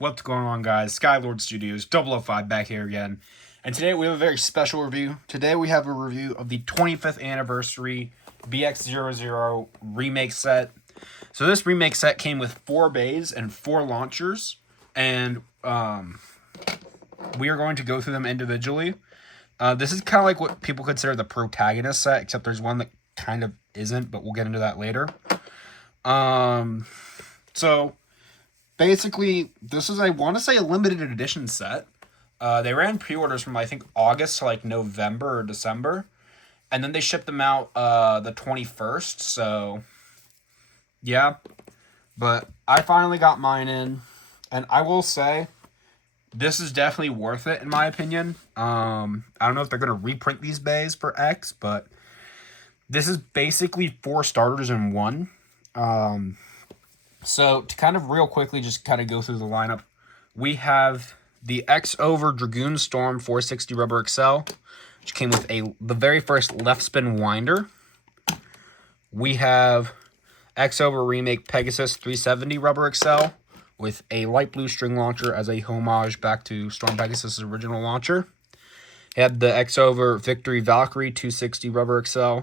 What's going on, guys? Skylord Studios 005 back here again. And today we have a very special review. Today we have a review of the 25th anniversary BX00 remake set. So this remake set came with 4 bays and 4 launchers. And we are going to go through them individually. This is kind of like what people consider the protagonist set, except there's one that kind of isn't, but we'll get into that later. So basically, this is, I want to say, a limited edition set. They ran pre-orders from, I think, August to, like, November or December. And then they shipped them out the 21st, so, yeah. But I finally got mine in. And I will say, this is definitely worth it, in my opinion. I don't know if they're going to reprint these bays for X, but this is basically 4 starters in one. So, to kind of real quickly just kind of go through the lineup, we have the X-Over Dragoon Storm 460 Rubber XL, which came with the very first left spin winder. We have X-Over Remake Pegasus 370 Rubber XL with a light blue string launcher as a homage back to Storm Pegasus' original launcher. We had the X-Over Victory Valkyrie 260 Rubber XL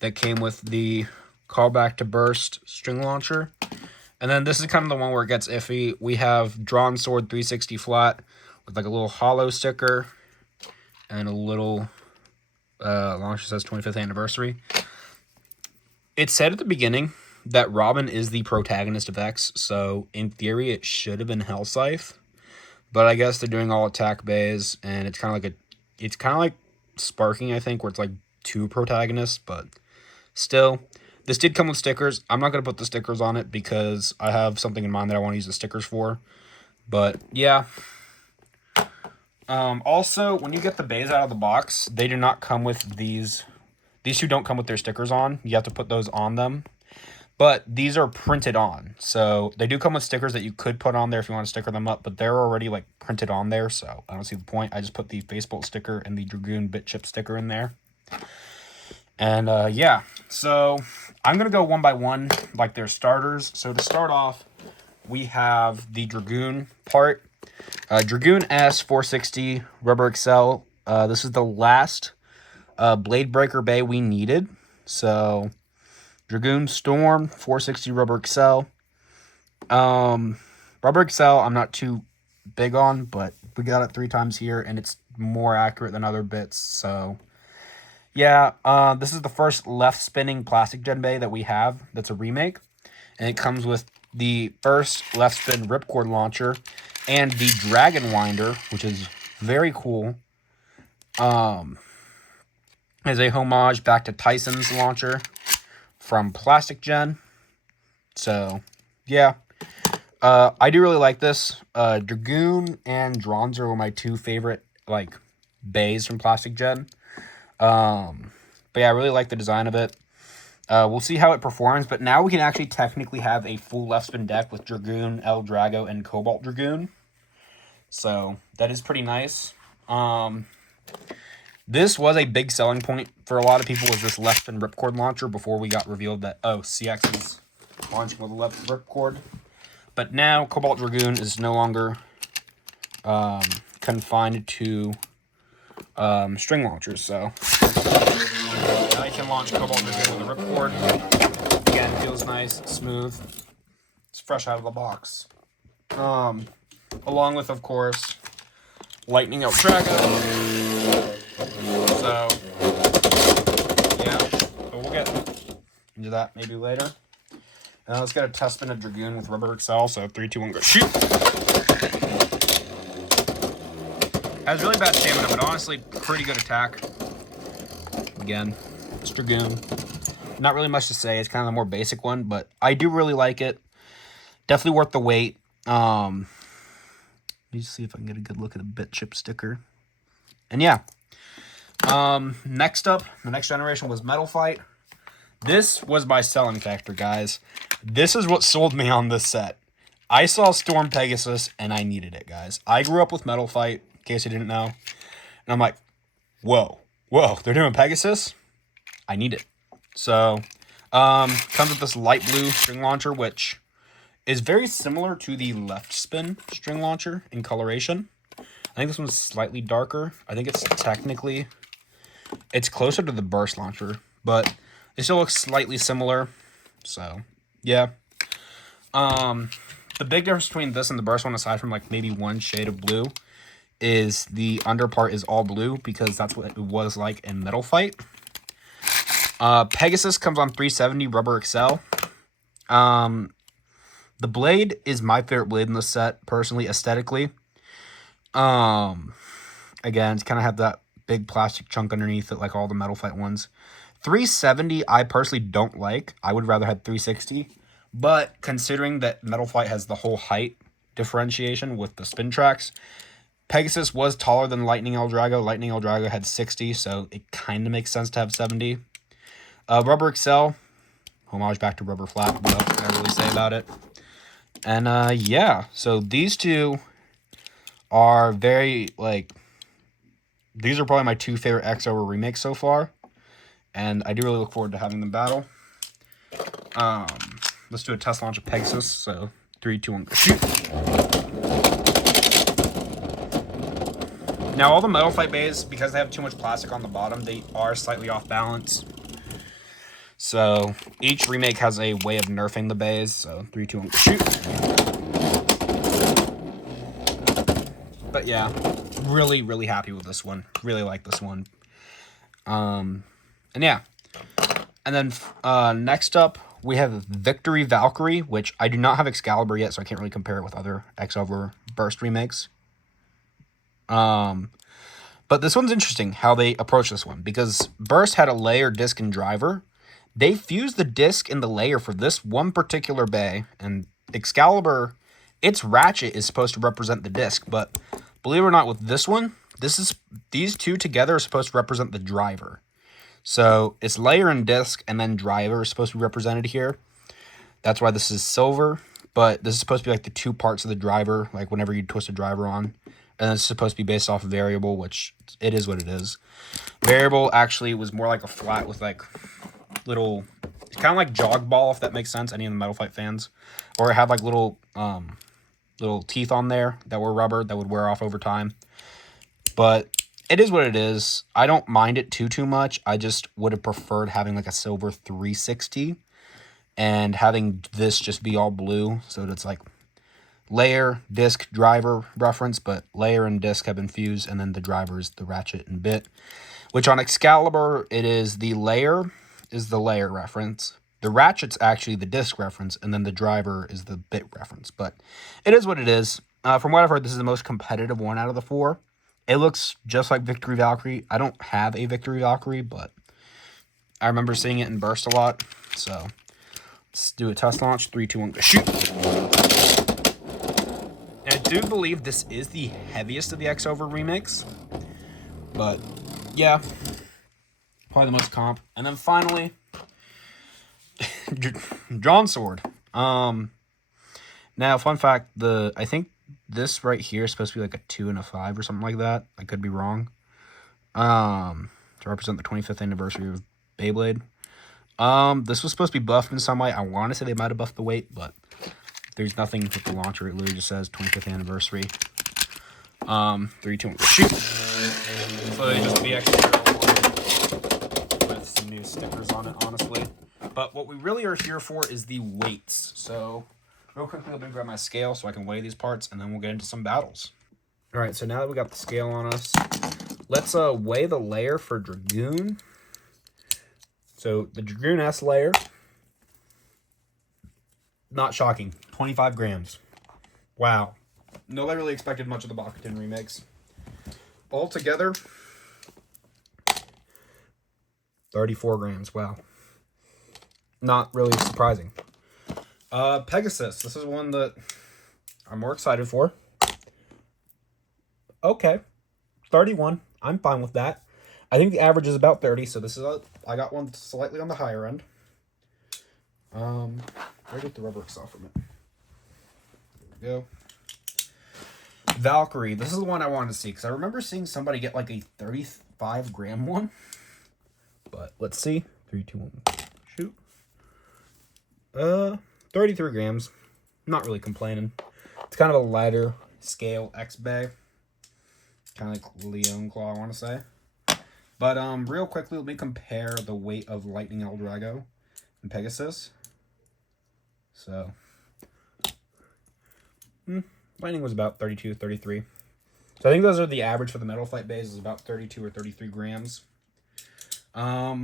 that came with the callback to Burst string launcher. And then this is kind of the one where it gets iffy. We have Drawn Sword 360 flat with like a little hollow sticker and a little launcher says 25th anniversary. It said at the beginning that Robin is the protagonist of X, so in theory it should have been Hellscythe. But I guess they're doing all attack bays, and it's kind of like Sparking, I think, where it's like 2 protagonists, but still. This did come with stickers. I'm not going to put the stickers on it because I have something in mind that I want to use the stickers for. But, yeah. Also, when you get the bays out of the box, they do not come with these. These 2 don't come with their stickers on. You have to put those on them. But these are printed on. So, they do come with stickers that you could put on there if you want to sticker them up. But they're already, like, printed on there. So, I don't see the point. I just put the Basebolt sticker and the Dragoon Bit Chip sticker in there. And, yeah. So, I'm going to go one by one, like their starters. So, to start off, we have the Dragoon part. Dragoon S 460 Rubber XL. This is the last Blade Breaker Bay we needed. So, Dragoon Storm 460 Rubber XL. Rubber XL, I'm not too big on, but we got it 3 times here, and it's more accurate than other bits, so yeah, this is the first left-spinning plastic gen bay that we have that's a remake. And it comes with the first left-spin ripcord launcher and the Dragon Winder, which is very cool. As a homage back to Tyson's launcher from Plastic Gen. So, yeah. I do really like this. Dragoon and Dronzer were my 2 favorite, like, bays from Plastic Gen. But yeah, I really like the design of it. We'll see how it performs, but now we can actually technically have a full left spin deck with Dragoon, El Drago, and Cobalt Dragoon. So, that is pretty nice. This was a big selling point for a lot of people, was this left spin ripcord launcher before we got revealed that, oh, CX is launching with a left ripcord. But now, Cobalt Dragoon is no longer confined to string launchers, so now you can launch Cobalt Dragoon with a ripcord. Again, feels nice, smooth. It's fresh out of the box. Along with, of course, Lightning El Drago. So, yeah, but we'll get into that maybe later. Now let's get a test spin of Dragoon with Rubber XL. So 3, 2, 1, go shoot. Has really bad stamina, but honestly, pretty good attack. Again, it's Dragoon. Not really much to say. It's kind of the more basic one, but I do really like it. Definitely worth the wait. Let me see if I can get a good look at the bit chip sticker. And yeah. Next up, the next generation was Metal Fight. This was my selling factor, guys. This is what sold me on this set. I saw Storm Pegasus, and I needed it, guys. I grew up with Metal Fight, in case you didn't know. And I'm like, whoa, they're doing Pegasus? I need it. So, comes with this light blue string launcher, which is very similar to the left spin string launcher in coloration. I think this one's slightly darker. I think it's technically, it's closer to the burst launcher, but it still looks slightly similar. So, yeah. The big difference between this and the burst one, aside from like maybe one shade of blue, is the under part is all blue because that's what it was like in Metal Fight. Pegasus comes on 370 Rubber Excel. The blade is my favorite blade in the set, personally, aesthetically. Again, it's kind of have that big plastic chunk underneath it like all the Metal Fight ones. 370 I personally don't like. I would rather have 360. But considering that Metal Fight has the whole height differentiation with the spin tracks, Pegasus was taller than Lightning El Drago. Lightning El Drago had 60, so it kind of makes sense to have 70. Rubber Excel, homage back to Rubber Flat. What else can I really say about it? And yeah, so these two are very, like, these are probably my two favorite X-Over remakes so far. And I do really look forward to having them battle. Let's do a test launch of Pegasus. So 3, 2, 1, go shoot. Now all the Metal Fight bays, because they have too much plastic on the bottom, they are slightly off balance. So each remake has a way of nerfing the bays. So 3, 2, 1, go shoot. But yeah, really, really happy with this one. Really like this one. And yeah. And then next up, we have Victory Valkyrie, which I do not have Excalibur yet, so I can't really compare it with other X-Over Burst remakes. But this one's interesting how they approach this one, because Burst had a layer, disc, and driver. They fused the disc and the layer for this one particular bay, and Excalibur, its ratchet is supposed to represent the disc, but believe it or not, with this one, these two together are supposed to represent the driver. So it's layer and disc, and then driver is supposed to be represented here. That's why this is silver, but this is supposed to be like the two parts of the driver, like whenever you twist a driver on. And it's supposed to be based off of variable, which it is what it is. Variable actually was more like a flat with like little, it's kind of like jog ball, if that makes sense, any of the Metal Fight fans. Or it had like little teeth on there that were rubber that would wear off over time. But it is what it is. I don't mind it too much. I just would have preferred having like a silver 360 and having this just be all blue, so that it's like layer, disc, driver reference, but layer and disc have been fused, and then the driver is the ratchet and bit, which on Excalibur, it is the layer is the layer reference. The ratchet's actually the disc reference, and then the driver is the bit reference, but it is what it is. From what I've heard, this is the most competitive one out of the four. It looks just like Victory Valkyrie. I don't have a Victory Valkyrie, but I remember seeing it in Burst a lot. So let's do a test launch. 3, 2, 1, go shoot. And I do believe this is the heaviest of the X-Over remakes. But yeah, probably the most comp. And then finally, Drawn Sword. Now, fun fact, I think this right here is supposed to be like a 2 and a 5 or something like that. I could be wrong. To represent the 25th anniversary of Beyblade. This was supposed to be buffed in some way. I want to say they might have buffed the weight, but there's nothing with the launcher. It literally just says 25th anniversary. 3, 2, 1, shoot. So they just VX with some new stickers on it, honestly. But what we really are here for is the weights. So real quickly, let me grab my scale so I can weigh these parts, and then we'll get into some battles. All right, so now that we got the scale on us, let's weigh the layer for Dragoon. So the Dragoon S layer, not shocking, 25 grams. Wow. Nobody really expected much of the Bakutin remix. Altogether, 34 grams. Wow. Not really surprising. Pegasus. This is one that I'm more excited for. Okay. 31. I'm fine with that. I think the average is about 30, so this is I got one slightly on the higher end. Where did I get the rubber Excel from it? There we go. Valkyrie. This is the one I wanted to see, because I remember seeing somebody get like a 35 gram one. But let's see. 3, 2, 1, shoot. 33 grams. not really complaining. It's kind of a lighter scale X-Bay. Kind of like Leon Claw, I want to say. But real quickly, let me compare the weight of Lightning Eldrago and Pegasus. So, Lightning was about 32, 33. So I think those are the average for the Metal Fight base is about 32 or 33 grams. Let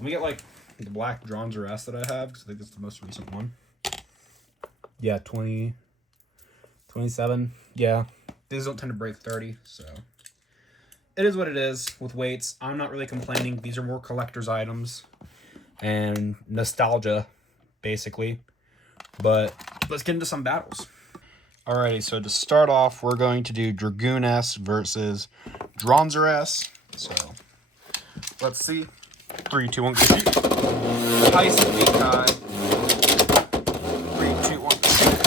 me get like the black Bronzer S that I have, because I think it's the most recent one. Yeah, 20, 27. Yeah, these don't tend to break 30, so it is what it is with weights. I'm not really complaining. These are more collector's items and nostalgia, basically. But let's get into some battles. Alrighty, so to start off, we're going to do Dragoon S versus Bronzer S. So, let's see. 3, 2, 1, go shoot. Tyson Mikai. 3, 2, 1, go shoot.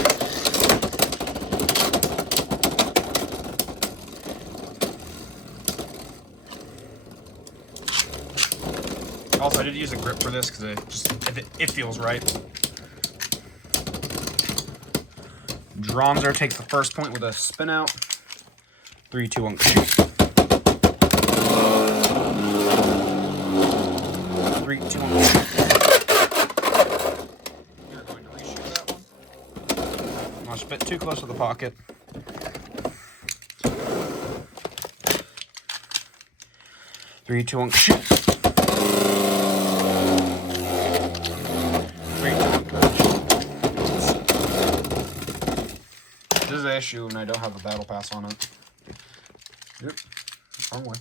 Also, I did use a grip for this because it feels right. Bronzer takes the first point with a spin out. 3, 2, 1, go shoot. 3, 2, 1, go shoot. We're going to reshoot that one. Much a bit too close to the pocket. 3, 2, 1, go shoot. 3, 2, 1, go shoot. This is the issue when I don't have a battle pass on it. Yep, wrong way.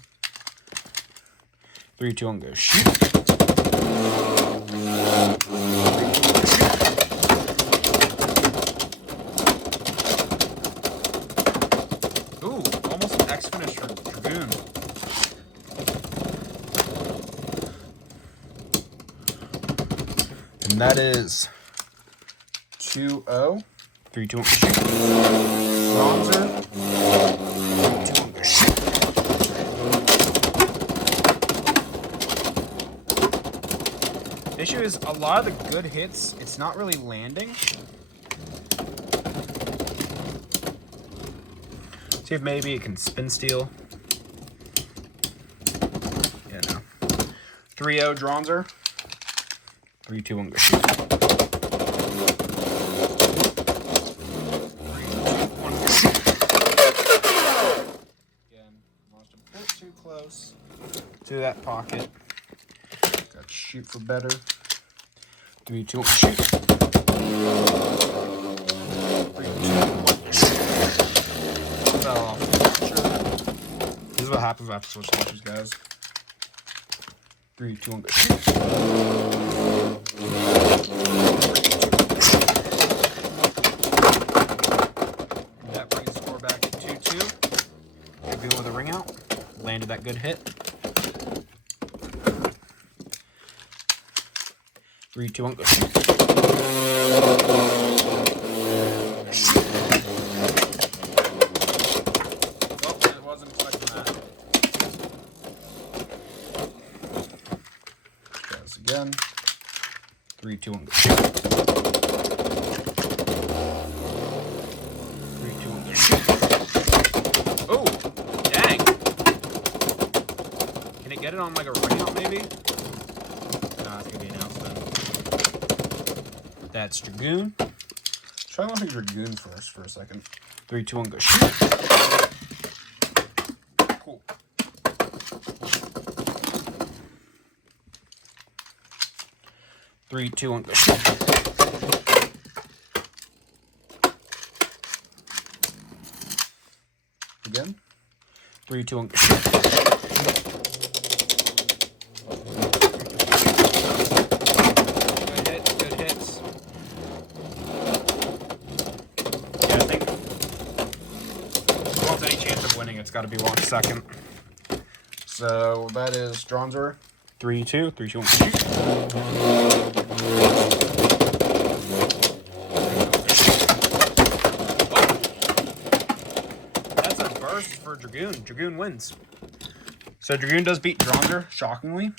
3, 2, 1, go shoot. 3, 2, 1, go shoot. Ooh, almost an X finish for Dragoon. And that is 2-0. 3, 2, 1, go shoot. Bronzer. 3, 2, 1, go shoot. The issue is a lot of the good hits, it's not really landing. See if maybe it can spin steal. Yeah, no. 3-0 Bronzer. 3, 2, 1, go shoot. 3, 2, 1, go shoot. Again, almost a bit too close to that pocket. Got to shoot for better. 3, 2, 1, shoot. 3, 2, 1, shoot. Fell off the launcher. This is what happens after switch launchers, guys. 3, 2, 1, go shoot. 3, 2, 1. That brings the score back at 2-2. Dragoon with a ring out. Landed that good hit. 3, 2, 1, go shoot. Oh, I wasn't expecting that. Try this again. 3, 2, 1, go shoot. 3, 2, 1, go shoot. Oh, dang. Can it get it on like a ring out maybe? Nah, it's gonna be an out then. That's Dragoon. Try launching Dragoon first for a second. 3, 2, 1, go shoot. Cool. Three, two, 1, go shoot. Again. 3, 2, 1, go shoot. Good hits. Yeah, I think if it wants any chance of winning, it's got to be launch second. So that is Bronzer. 3, 2, 3, 2, 1, shoot. That's a burst for Dragoon. Dragoon wins. So Dragoon does beat Bronzer, shockingly.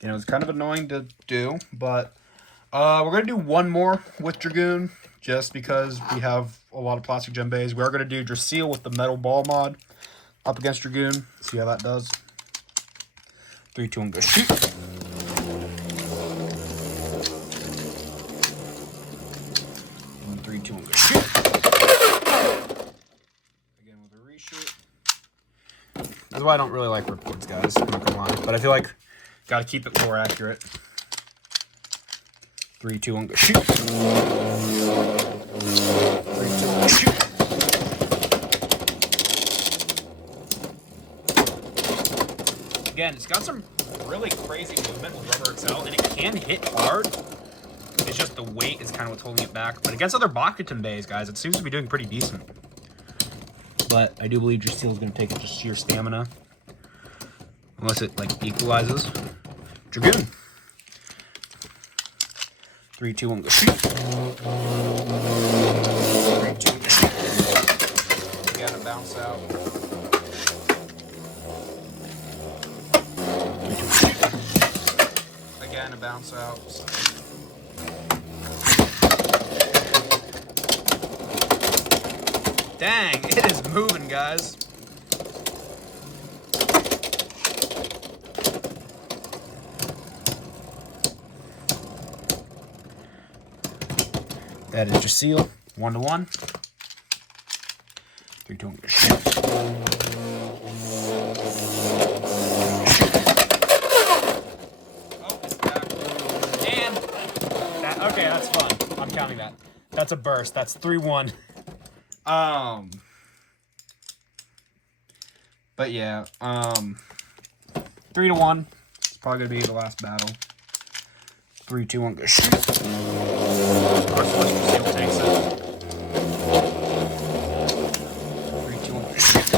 You know, it's kind of annoying to do, but We're going to do one more with Dragoon, just because we have a lot of plastic djembes. We are going to do Drasil with the metal ball mod up against Dragoon. See how that does. 3, 2, 1, go shoot. 1, 3, 2, 1, go shoot. Again with a reshoot. That's why I don't really like ripcords, guys. I'm not going to lie. But I feel like got to keep it more accurate. 3, 2, 1, go shoot. 3, 2, 1, go shoot. Again, it's got some really crazy movement with Rubber Excel, and it can hit hard. It's just the weight is kind of what's holding it back. But against other Bakutan bays, guys, it seems to be doing pretty decent. But I do believe Drasil is going to take it just sheer stamina. Unless it, like, equalizes. Dragoon. 3, 2, 1, go shoot. 3, 2, 1, go shoot. You gotta bounce out. 3, 2, 1, shoot. Again, a bounce out. Dang, it is moving, guys. That is Drasil, 1 to 1. 3, 2, 1, go shoot. Oh, it's back. And that, okay, that's fun. I'm counting that. That's a burst. That's 3-1. But yeah, 3 to 1. It's probably gonna be the last battle. 3, 2, 1, go shoot. Of course, Drasil takes it. 3, 2, 1, go shoot.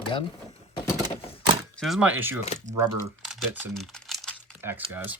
Again. So this is my issue with rubber bits and X, guys.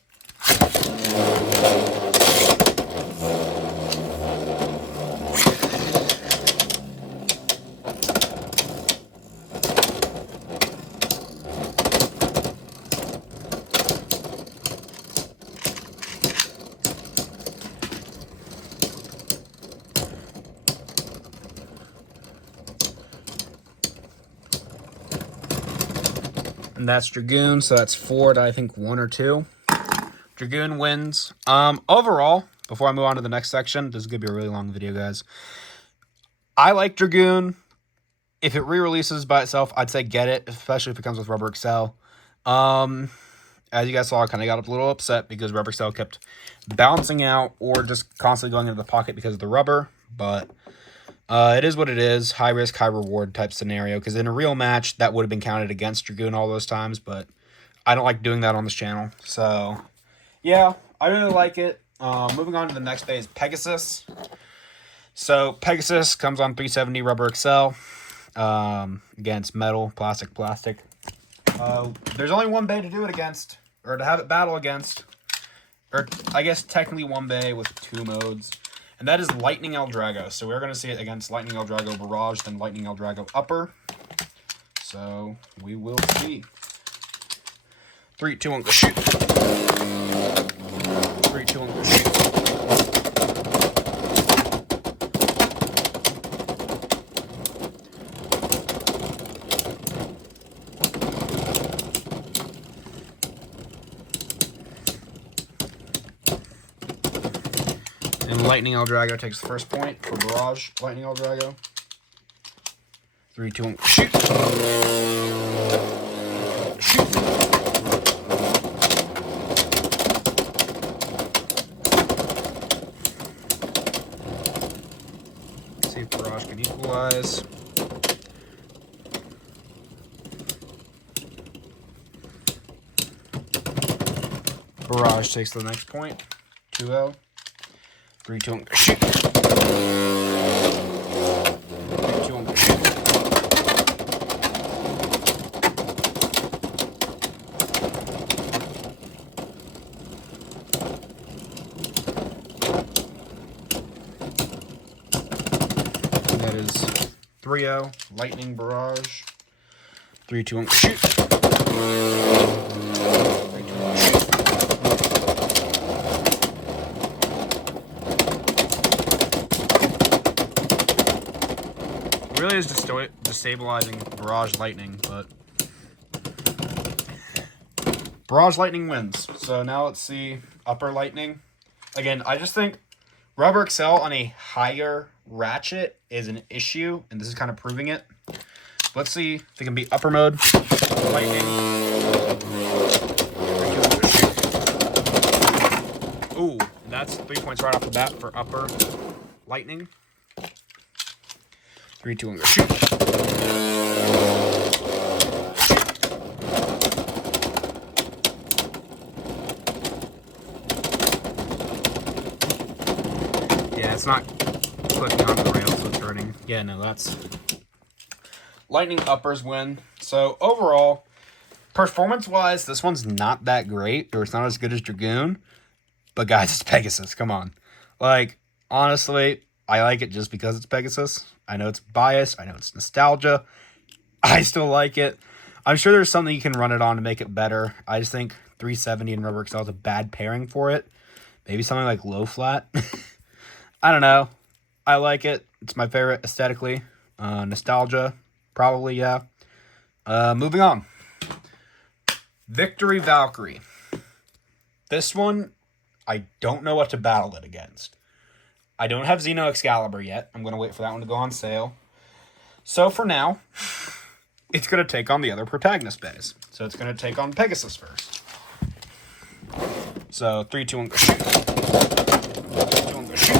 And that's Dragoon, so that's 4 to, I think, 1 or 2. Dragoon wins. Overall, before I move on to the next section, this is going to be a really long video, guys. I like Dragoon. If it re-releases by itself, I'd say get it, especially if it comes with Rubber Excel. As you guys saw, I kind of got a little upset because Rubber Excel kept bouncing out or just constantly going into the pocket because of the rubber, but it is what it is. High risk, high reward type scenario. Because in a real match, that would have been counted against Dragoon all those times. But I don't like doing that on this channel. So, yeah, I really like it. Moving on to the next phase, Pegasus. So, Pegasus comes on 370 Rubber Excel. Against metal, plastic. There's only one bay to do it against. Or to have it battle against. Or, I guess, technically one bay with 2 modes. And that is Lightning Eldrago. So we're going to see it against Lightning Eldrago Barrage, then Lightning Eldrago Upper. So we will see. 3, 2, 1, go shoot. 3, 2, 1, go shoot. And Lightning Eldrago takes the first point for Barrage. Lightning Eldrago. 3, 2, 1, shoot. Shoot. See if Barrage can equalize. Barrage takes the next point. 2-0. 3, 2, 1, shoot. 3, 2, 1, shoot. And that is 3-0, Lightning Barrage. 3, 2, 1, shoot. Really is destabilizing Barrage Lightning, but Barrage Lightning wins. So now let's see Upper Lightning. Again, I just think Rubber Excel on a higher ratchet is an issue, and this is kind of proving it. Let's see if it can be Upper Mode. Lightning. Ooh, that's 3 points right off the bat for Upper Lightning. 3, 2, 1, go shoot. Yeah, it's not clicking onto the rails, so it's hurting. Yeah, no, that's... Lightning Uppers win. So, overall, performance-wise, this one's not that great, or it's not as good as Dragoon. But, guys, it's Pegasus. Come on. Like, honestly, I like it just because it's Pegasus. I know it's biased. I know it's nostalgia. I still like it. I'm sure there's something you can run it on to make it better. I just think 370 and Rubber Excel is a bad pairing for it. Maybe something like low flat. I don't know. I like it. It's my favorite aesthetically. Nostalgia, probably, yeah. Moving on. Victory Valkyrie. This one, I don't know what to battle it against. I don't have Xeno Excalibur yet. I'm going to wait for that one to go on sale. So for now, it's going to take on the other protagonist bays. So it's going to take on Pegasus first. So 3, 2, 1, go shoot. 3, 2, 1, go shoot.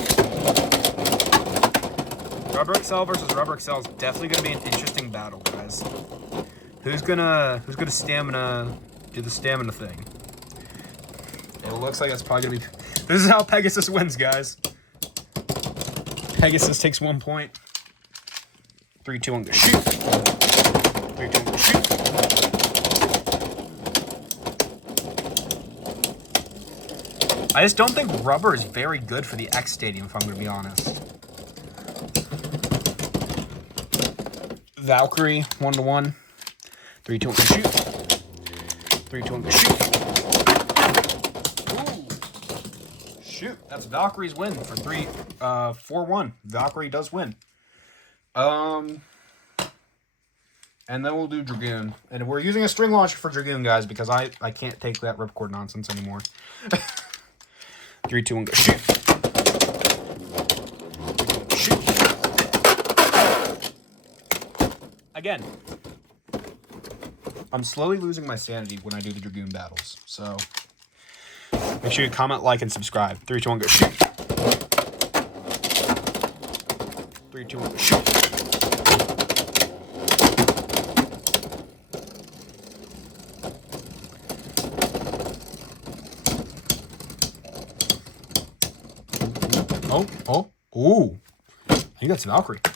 Rubber Excel versus Rubber Excel is definitely going to be an interesting battle, guys. Who's gonna stamina do the stamina thing? It looks like it's probably going to be... This is how Pegasus wins, guys. Pegasus takes 1 point. 3, 2, 1, go shoot. 3, 2, 1, go shoot. I just don't think Rubber is very good for the X Stadium, if I'm going to be honest. Valkyrie, 1-1. 3, 2, 1, go shoot. 3, 2, 1, go shoot. Shoot, that's Valkyrie's win for 4-1. Valkyrie does win. And then we'll do Dragoon. And we're using a string launcher for Dragoon, guys, because I can't take that ripcord nonsense anymore. 3, 2, 1, go shoot. Shoot. Again, I'm slowly losing my sanity when I do the Dragoon battles, so... Make sure you comment, like, and subscribe. 3, 2, 1, go shoot. 3, 2, 1, go shoot. Ooh. I think that's Valkyrie. I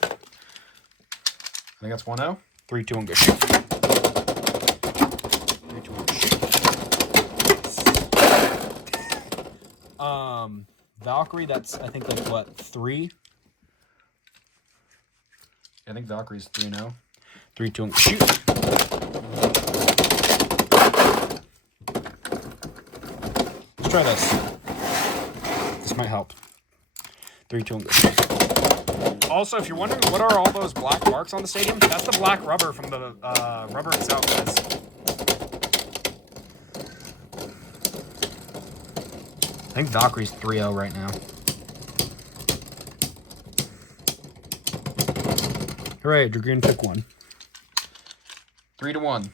think that's 1-0. 3, 2, 1, go shoot. 3, 2, 1, go shoot. Valkyrie, that's, I think, like, what, 3? I think Valkyrie's 3-0. 3, 2, 1, shoot. Let's try this. This might help. 3, 2, 1, shoot. Also, if you're wondering what are all those black marks on the stadium, that's the black rubber from the Rubber Excel, guys. I think Valkyrie's 3-0 right now. Hooray, Dragoon took one. 3-1.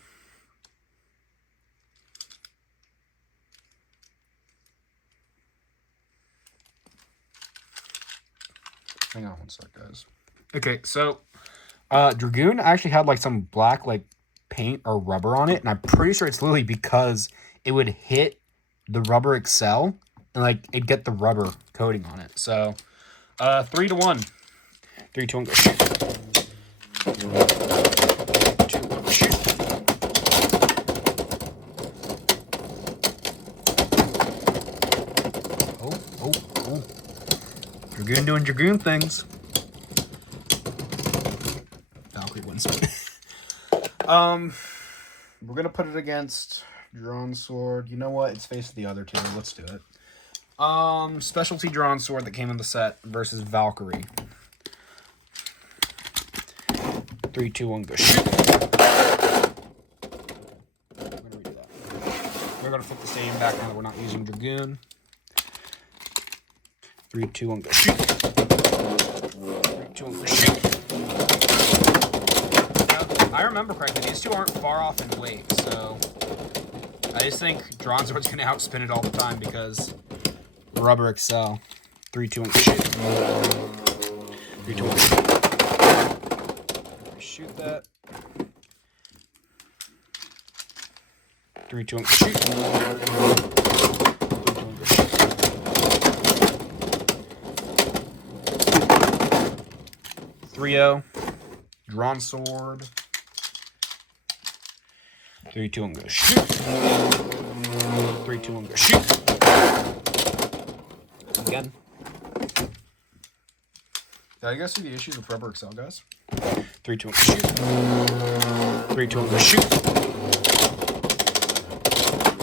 Hang on one sec, guys. Okay, so Dragoon actually had like some black like paint or rubber on it, and I'm pretty sure it's literally because it would hit the Rubber Excel and like it'd get the rubber coating on it. So 3-1. 3, 2, 1, go shoot. 2, 1, shoot. Oh. Dragoon doing Dragoon things. Valkyrie wins. we're going to put it against Drawn Sword. You know what? It's faced the other two. Let's do it. Specialty Drawn Sword that came in the set versus Valkyrie. 3, 2, 1, go shoot. We're going to redo that. We're going to flip the stadium back now that we're not using Dragoon. 3, 2, 1, go shoot. 3, 2, 1, go shoot. Now, I remember correctly, these two aren't far off in weight, so I just think Drawn Sword's going to outspin it all the time because Rubber Excel. 3, 2, 1, go shoot. 3, 2, 1, go shoot. Shoot that. 3, 2, 1, go shoot. 3, 2, 1, go shoot. 3-0. Drawn Sword. 3, 2, 1, go shoot. 3, 2, 1, go shoot. Again. Did you guys see the issues with Rubber Excel, guys? 3, 2, 1, go shoot. 3, 2, 1, go shoot.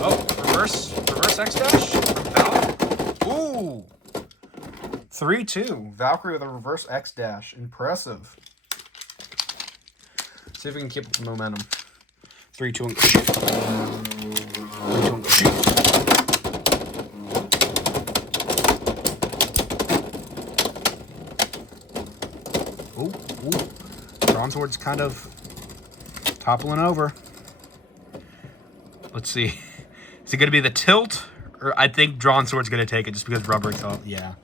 Oh, reverse X dash from Val. Ooh. 3-2. Valkyrie with a reverse X dash. Impressive. See if we can keep up the momentum. 3, 2, 1, go shoot. 3, 2, 1, go shoot. Ooh. Drawn Sword's kind of toppling over. Let's see. Is it going to be the tilt? Or I think Drawn Sword's going to take it just because Rubber Excel. Yeah.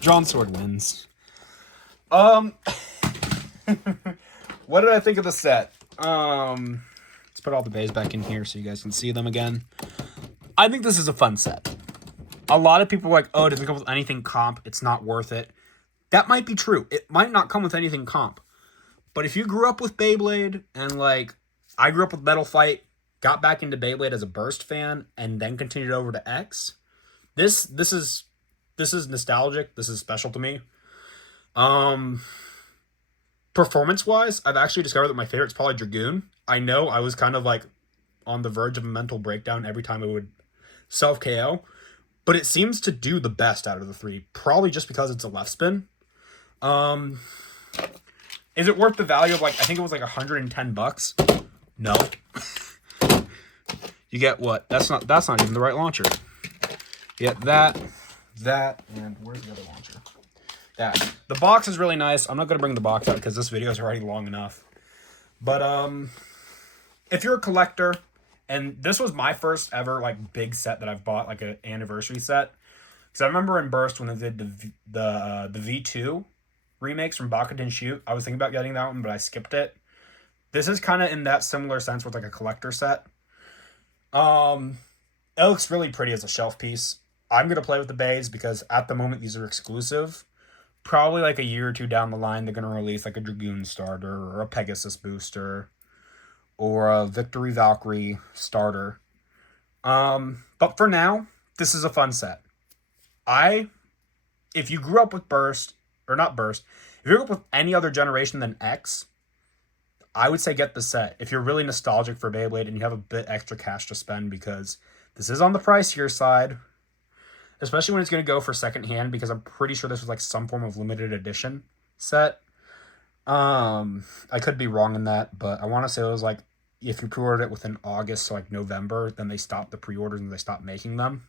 Drawn Sword wins. What did I think of the set? Let's put all the bays back in here so you guys can see them again. I think this is a fun set. A lot of people are like, oh, it doesn't come with anything comp. It's not worth it. That might be true. It might not come with anything comp. But if you grew up with Beyblade and, like, I grew up with Metal Fight, got back into Beyblade as a Burst fan, and then continued over to X, this is nostalgic. This is special to me. Performance-wise, I've actually discovered that my favorite's probably Dragoon. I know I was kind of, like, on the verge of a mental breakdown every time it would self-KO, but it seems to do the best out of the three, probably just because it's a left spin. Is it worth the value of, like, I think it was like $110? No. You get what? That's not even the right launcher. You get that, and where's the other launcher? That. The box is really nice. I'm not going to bring the box out because this video is already long enough. But, if you're a collector, and this was my first ever, like, big set that I've bought, like, an anniversary set. Because I remember in Burst when they did the V2 remakes from Bakuden Shoot, I was thinking about getting that one, but I skipped it. This is kind of in that similar sense with, like, a collector set. It looks really pretty as a shelf piece. I'm going to play with the bays because at the moment these are exclusive. Probably like a year or two down the line, they're going to release like a Dragoon starter or a Pegasus booster or a Victory Valkyrie starter. But for now, this is a fun set. If you grew up with Burst, or not Burst, if you grew up with any other generation than X, I would say get the set. If you're really nostalgic for Beyblade and you have a bit extra cash to spend, because this is on the pricier side, especially when it's going to go for secondhand, because I'm pretty sure this was like some form of limited edition set. I could be wrong in that, but I want to say it was like, if you pre-ordered it within August, so like November, then they stopped the pre-orders and they stopped making them.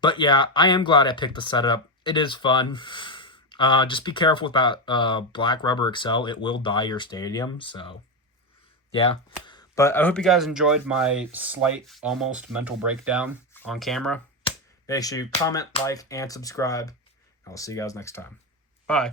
But yeah, I am glad I picked the setup. It is fun. Just be careful with that black Rubber Excel. It will dye your stadium, so yeah. But I hope you guys enjoyed my slight, almost mental breakdown on camera. Make sure you comment, like, and subscribe. I'll see you guys next time. Bye.